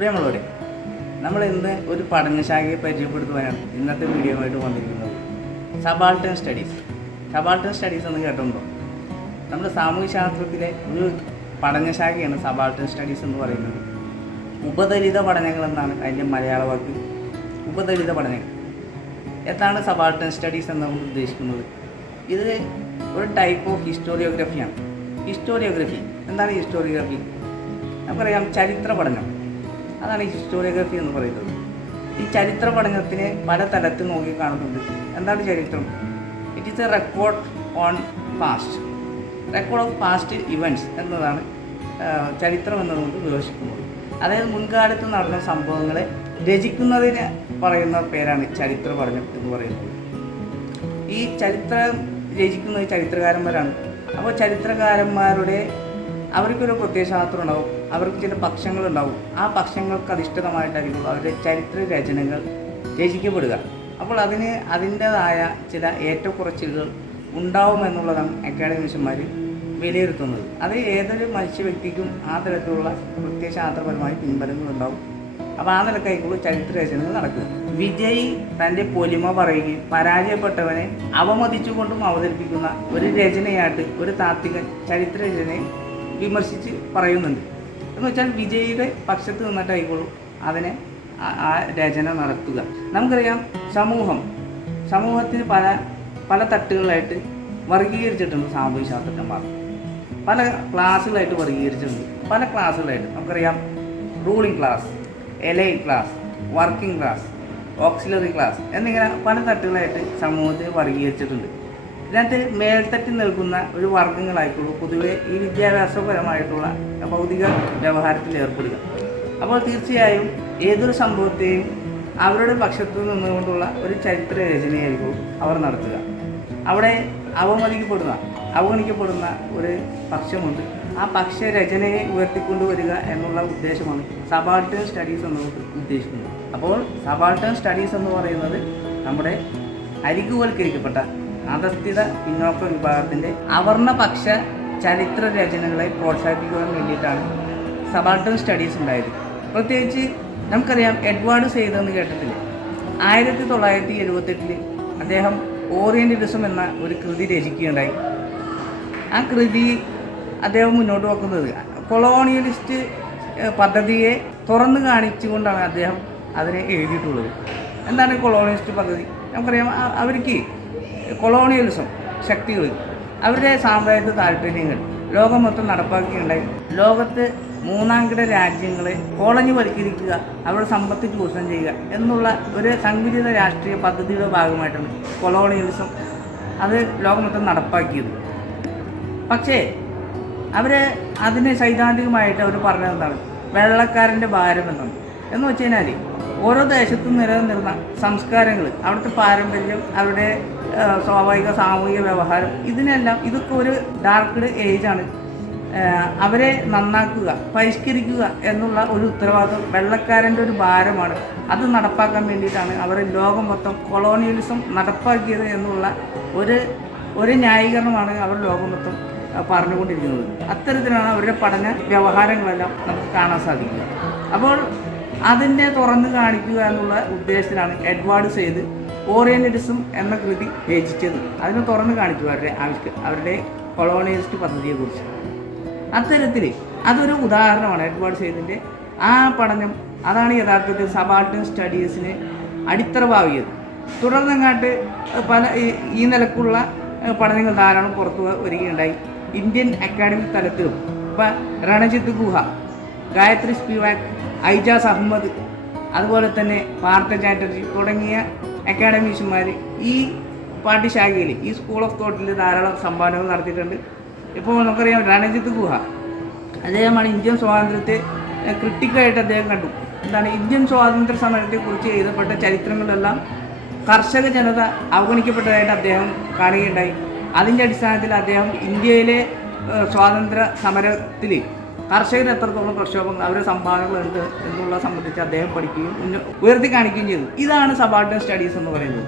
പ്രിയമുള്ളവരെ നമ്മൾ ഇന്ന് ഒരു പഠനശാഖയെ പരിചയപ്പെടുത്തുവാനാണ് ഇന്നത്തെ വീഡിയോയുമായിട്ട് വന്നിരിക്കുന്നത് സബാൾട്ടൻ സ്റ്റഡീസ്. സബാൾട്ടൻ സ്റ്റഡീസ് എന്ന് കേട്ടിട്ടുണ്ടോ? നമ്മുടെ സാമൂഹ്യശാസ്ത്രത്തിലെ ഒരു പഠനശാഖയാണ് സബാൾട്ടൻ സ്റ്റഡീസ് എന്ന് പറയുന്നത്. ഉപദലിത പഠനങ്ങൾ എന്നാണ് അതിന്റെ മലയാള വാക്ക്. ഉപദലിത പഠനങ്ങൾ. എന്താണ് സബാൾട്ടൻ സ്റ്റഡീസ് എന്ന് നമ്മൾ ഉദ്ദേശിക്കുന്നത്? ഇത് ഒരു ടൈപ്പ് ഓഫ് ഹിസ്റ്റോറിയോഗ്രഫിയാണ് ഹിസ്റ്റോറിയോഗ്രഫി എന്താണ് ഹിസ്റ്റോറിയോഗ്രഫി നമുക്കറിയാം ചരിത്ര പഠനം. അതാണ് ഈ ഹിസ്റ്റോറിയോഗ്രഫി എന്ന് പറയുന്നത്. ഈ ചരിത്ര പഠനത്തിന് പല തലത്തിൽ നോക്കി കാണുന്നുണ്ട്. എന്താണ് ചരിത്രം? It is a record on past record of past events എന്നതാണ് ചരിത്രം എന്നതുകൊണ്ട് വിവക്ഷിക്കുന്നത്. അതായത് മുൻകാലത്ത് നടന്ന സംഭവങ്ങളെ രചിക്കുന്നതിന് പറയുന്ന പേരാണ് ചരിത്ര പഠനം എന്ന് പറയുന്നത്. ഈ ചരിത്രം രചിക്കുന്നത് ചരിത്രകാരന്മാരാണ്. അപ്പോൾ ചരിത്രകാരന്മാരുടെ അവർക്കൊരു പ്രത്യയശാസ്ത്രം ഉണ്ടാവും. അവർക്ക് ചില പക്ഷങ്ങളുണ്ടാവും ആ പക്ഷങ്ങൾക്ക് അധിഷ്ഠിതമായിട്ടായിരിക്കും അവരുടെ ചരിത്ര രചനകൾ രചിക്കപ്പെടുക. അപ്പോൾ അതിന് അതിന്റെതായ ചില ഏറ്റക്കുറച്ചിലുകൾ ഉണ്ടാവുമെന്നുള്ളതാണ് അക്കാഡമിഷ്യന്മാർ വിലയിരുത്തുന്നത്. അത് ഏതൊരു മനുഷ്യ വ്യക്തിക്കും ആ തരത്തിലുള്ള പ്രത്യയശാസ്ത്രപരമായ പിൻബലങ്ങളുണ്ടാവും അപ്പോൾ ആ നിലക്കായിക്കുള്ള ചരിത്ര രചനകൾ നടക്കുക. വിജയ് തന്റെ പൊലിമ പറയുകയും പരാജയപ്പെട്ടവനെ അവമതിച്ചുകൊണ്ടും അവതരിപ്പിക്കുന്ന ഒരു രചനയായിട്ട് ഒരു താത്വികൻ ചരിത്ര രചനയെ വിമർശിച്ച് പറയുന്നുണ്ട്. എന്ന് വെച്ചാൽ വിജയിയുടെ പക്ഷത്ത് നിന്നിട്ടായിക്കോളൂ അതിനെ ആ- രചന നടത്തുക. നമുക്കറിയാം സമൂഹം സമൂഹത്തിന് പല പല തട്ടുകളായിട്ട് വർഗീകരിച്ചിട്ടുണ്ട് സാമൂഹ്യ ശാസ്ത്രജ്ഞന്മാർ. പല ക്ലാസ്സുകളായിട്ട് വർഗീകരിച്ചിട്ടുണ്ട്. പല ക്ലാസ്സുകളായിട്ട്. നമുക്കറിയാം ruling class elite class working class auxiliary class എന്നിങ്ങനെ പല തട്ടുകളായിട്ട് സമൂഹത്തെ വർഗീകരിച്ചിട്ടുണ്ട്. ഇതിനകത്ത് മേൽത്തട്ടിൽ നിൽക്കുന്ന ഒരു വർഗങ്ങളായിക്കോളൂ പൊതുവെ ഈ വിദ്യാഭ്യാസപരമായിട്ടുള്ള ഭൗതിക വ്യവഹാരത്തിൽ ഏർപ്പെടുക. അപ്പോൾ തീർച്ചയായും ഏതൊരു സംഭവത്തെയും അവരുടെ പക്ഷത്തു നിന്നുകൊണ്ടുള്ള ഒരു ചരിത്ര രചനയായിരിക്കും അവർ നടത്തുക. അവിടെ അവമതിക്കപ്പെടുന്ന അവഗണിക്കപ്പെടുന്ന ഒരു പക്ഷമുണ്ട്. ആ പക്ഷ രചനയെ ഉയർത്തിക്കൊണ്ടുവരിക എന്നുള്ള ഉദ്ദേശമാണ് സബാൾട്ടേൺ സ്റ്റഡീസ് എന്ന് ഉദ്ദേശിക്കുന്നത്. അപ്പോൾ സബാൾട്ടേൺ സ്റ്റഡീസ് എന്ന് പറയുന്നത് നമ്മുടെ അരികുവൽക്കരിക്കപ്പെട്ട അധസ്ഥിത പിന്നോക്ക വിഭാഗത്തിന്റെ അവർണപക്ഷ ചരിത്ര രചനകളെ പ്രോത്സാഹിപ്പിക്കുവാൻ വേണ്ടിയിട്ടാണ് സബാൾട്ടൺ സ്റ്റഡീസ് ഉണ്ടായത്. പ്രത്യേകിച്ച് നമുക്കറിയാം എഡ്വാർഡ് സെയ്തെന്ന് കേട്ടിട്ടില്ലേ ആയിരത്തി തൊള്ളായിരത്തി എഴുപത്തെട്ടിൽ അദ്ദേഹം ഓറിയന്റലിസം എന്ന ഒരു കൃതി രചിക്കുകയുണ്ടായി. ആ കൃതി അദ്ദേഹം മുന്നോട്ട് വെക്കുന്നത് കൊളോണിയലിസ്റ്റ് പദ്ധതിയെ തുറന്നു കാണിച്ചുകൊണ്ടാണ് അദ്ദേഹം അതിനെ എഴുതിയിട്ടുള്ളത്. എന്താണ് കൊളോണിയലിസ്റ്റ് പദ്ധതി? നമുക്കറിയാം അവർക്ക് കൊളോണിയലിസം ശക്തികൾ. അവരുടെ സാമ്രാജ്യത്വ താല്പര്യങ്ങൾ ലോകം മൊത്തം നടപ്പാക്കിയുണ്ടായി ലോകത്ത് മൂന്നാംകിട രാജ്യങ്ങളെ കോളനി വൽക്കരിക്കുക അവരുടെ സമ്പത്ത് ചൂഷണം ചെയ്യുക എന്നുള്ള ഒരു സംഘടിത രാഷ്ട്രീയ പദ്ധതിയുടെ ഭാഗമായിട്ടാണ് കൊളോണിയലിസം അത് ലോകം മൊത്തം നടപ്പാക്കിയത്. പക്ഷേ അവർ അതിന് സൈദ്ധാന്തികമായിട്ട് അവർ പറഞ്ഞതെന്നാണ് വെള്ളക്കാരന്റെ ഭാരം എന്നാണ്. എന്ന് വെച്ച് കഴിഞ്ഞാൽ ഓരോ ദേശത്തും നിലനിന്നിരുന്ന സംസ്കാരങ്ങൾ അവിടുത്തെ പാരമ്പര്യം അവരുടെ സ്വാഭാവിക സാമൂഹിക വ്യവഹാരം. ഇതിനെല്ലാം ഇതൊക്കെ ഒരു ഡാർക്ക്ഡ് ഏജാണ് അവരെ നന്നാക്കുക പരിഷ്കരിക്കുക എന്നുള്ള ഒരു ഉത്തരവാദിത്വം വെള്ളക്കാരന്റെ ഒരു ഭാരമാണ്. അത് നടപ്പാക്കാൻ വേണ്ടിയിട്ടാണ് അവർ ലോകം മൊത്തം കൊളോണിയലിസം നടപ്പാക്കിയത് എന്നുള്ള ഒരു ഒരു ന്യായീകരണമാണ് അവർ ലോകം മൊത്തം പറഞ്ഞുകൊണ്ടിരിക്കുന്നത്. അത്തരത്തിലാണ് അവരുടെ പഠന വ്യവഹാരങ്ങളെല്ലാം നമുക്ക് കാണാൻ സാധിക്കുക. അപ്പോൾ അതിനെ തുറന്നു കാണിക്കുക എന്നുള്ള ഉദ്ദേശത്തിലാണ് എഡ്വാർഡ് സെയ്ത് ഓറിയന്റലിസം എന്ന കൃതി രചിച്ചത്. അതിനെ തുറന്നു കാണിച്ചു അവരുടെ ആവിഷ്ക അവരുടെ കൊളോണിയലിസ്റ്റ് പദ്ധതിയെക്കുറിച്ച്. അത്തരത്തിൽ അതൊരു ഉദാഹരണമാണ് എഡ്വേർഡ് സെയ്ദിന്റെ ആ പഠനം. അതാണ് യഥാർത്ഥത്തിൽ സബാൾട്ടൻ സ്റ്റഡീസിന് അടിത്തറ പാവിയത് തുടർന്നങ്ങാട്ട് പല ഈ- നിലക്കുള്ള പഠനങ്ങൾ ധാരാളം പുറത്തു വരികയുണ്ടായി. ഇന്ത്യൻ അക്കാഡമിക് തലത്തിലും ഇപ്പം രണജിത്ത് ഗുഹ ഗായത്രി സ്പിവാക് ഐജാസ് അഹമ്മദ് അതുപോലെ തന്നെ പാർത്ഥ ചാറ്റർജി തുടങ്ങിയ അക്കാഡമീഷ്യന്മാർ ഈ പാഠ്യശാഖയിൽ ഈ സ്കൂൾ ഓഫ് തോട്ടിൽ ധാരാളം സംഭാവനകൾ നടത്തിയിട്ടുണ്ട്. ഇപ്പോൾ നമുക്കറിയാം രണജിത്ത് ഗുഹ. അദ്ദേഹമാണ് ഇന്ത്യൻ സ്വാതന്ത്ര്യത്തെ ക്രിട്ടിക്കായിട്ട് അദ്ദേഹം കണ്ടു. എന്താണ് ഇന്ത്യൻ സ്വാതന്ത്ര്യ സമരത്തെക്കുറിച്ച് എഴുതപ്പെട്ട ചരിത്രങ്ങളെല്ലാം കർഷക ജനത അവഗണിക്കപ്പെട്ടതായിട്ട് അദ്ദേഹം കാണുകയുണ്ടായി. അതിന്റെ അടിസ്ഥാനത്തിൽ അദ്ദേഹം ഇന്ത്യയിലെ സ്വാതന്ത്ര്യ സമരത്തിൽ കർഷകർ എത്രത്തോളം പ്രക്ഷോഭങ്ങൾ അവരുടെ സംഭാവനകളുണ്ട് എന്നുള്ള സംബന്ധിച്ച് അദ്ദേഹം പഠിക്കുകയും ഉയർത്തി കാണിക്കുകയും ചെയ്തു. ഇതാണ് സബാർഡൻ സ്റ്റഡീസ് എന്ന് പറയുന്നത്.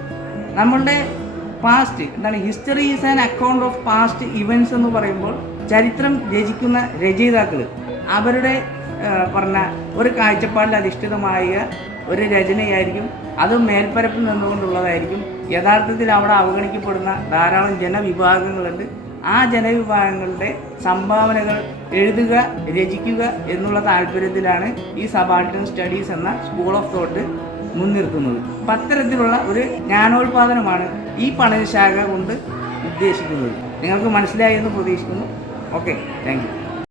നമ്മളുടെ പാസ്റ്റ് എന്താണ് history is an account of past events എന്ന് പറയുമ്പോൾ ചരിത്രം രചിക്കുന്ന രചയിതാക്കൾ അവരുടെ പറഞ്ഞ ഒരു കാഴ്ചപ്പാടിൽ അധിഷ്ഠിതമായ ഒരു രചനയായിരിക്കും. അത് മേൽപ്പരപ്പിൽ നിന്നുകൊണ്ടുള്ളതായിരിക്കും. യഥാർത്ഥത്തിൽ അവിടെ അവഗണിക്കപ്പെടുന്ന ധാരാളം ജനവിഭാഗങ്ങളുണ്ട്. ആ ജനവിഭാഗങ്ങളുടെ സംഭാവനകൾ എഴുതുക രചിക്കുക എന്നുള്ള താല്പര്യത്തിലാണ് ഈ സബാൾട്ടൻ സ്റ്റഡീസ് എന്ന സ്കൂൾ ഓഫ് തോട്ട് മുൻനിർത്തുന്നത്. അപ്പം അത്തരത്തിലുള്ള ഒരു ജ്ഞാനോത്പാദനമാണ് ഈ പഠനശാഖ കൊണ്ട് ഉദ്ദേശിക്കുന്നത്. നിങ്ങൾക്ക് മനസ്സിലായി എന്ന് പ്രതീക്ഷിക്കുന്നു. Okay thank